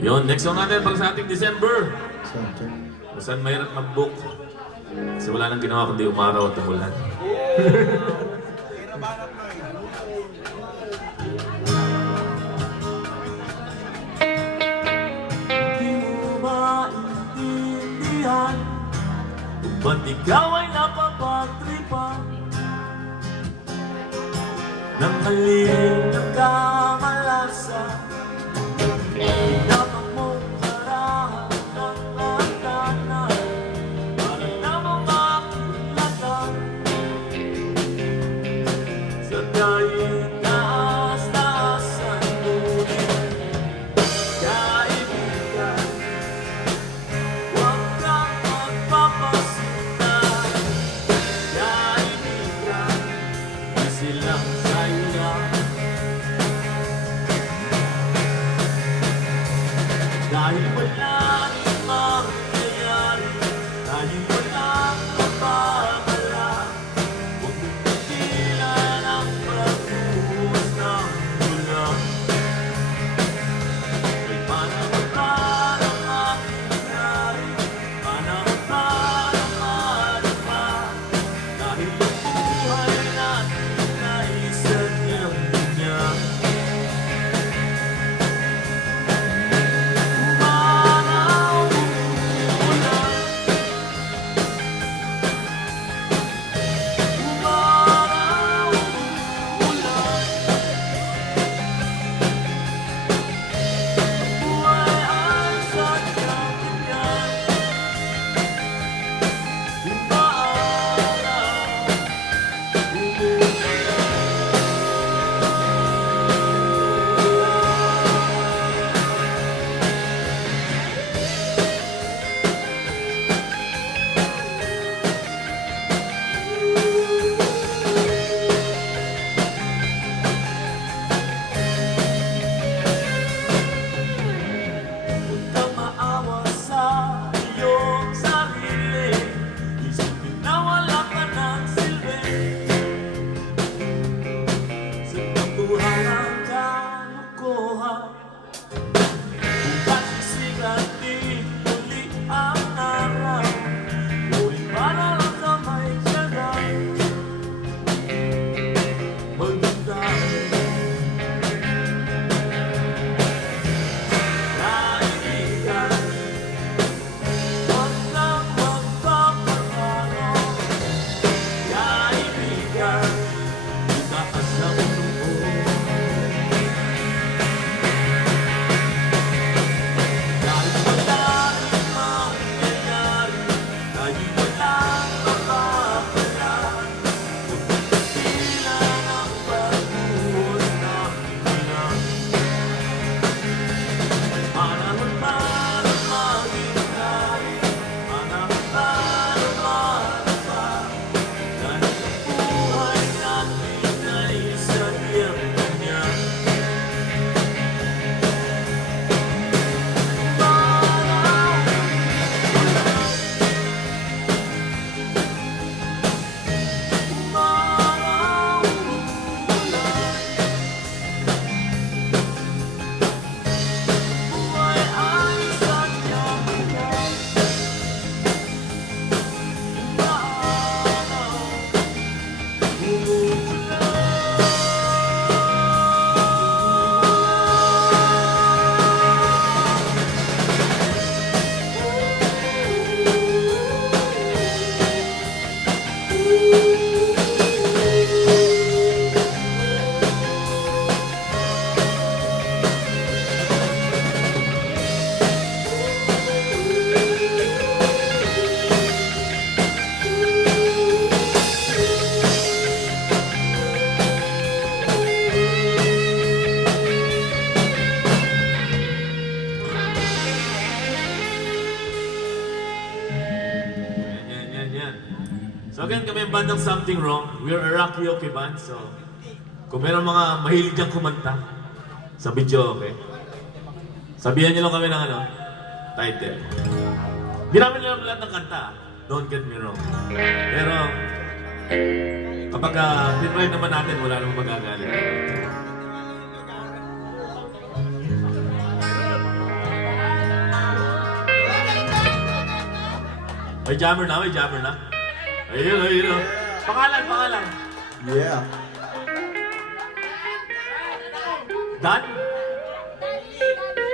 Yun, next song natin para sa ating December. Kung saan mahirap mag-book. Kasi wala nang ginawa kundi umaraw at umulan. Di mo maintindihan kung ba't ikaw ay napapagtripan ng maliit na kamalasa. Dapat mong parahan ng lantanan para namang makilatan sa kahit taas-taasan. Ngunit kaibigan, huwag kang magpapasintan. Kaibigan, kasi lang sa'yo yan. Dahil wala nang mangyayari, dahil walang mapapala, huwag mong pigilan ang pagbuhos ng ulan. May panahon para mangyayari, panahon para malapa, dahil ang buhay natin ay sadyang ganyan. So again, kami ang bandang Something Wrong. We are a karaoke band, so kung meron mga mahilig diyang kumanta sa video, okay? Sabihan niyo lang kami ng title. Hindi namin alam lahat ng kanta, don't get me wrong. Pero kapag tinry naman natin, wala namang magagalit. May jammer na, may jammer na. Ayun, ayun. Oh. Pangalan, pangalan. Yeah. Dan?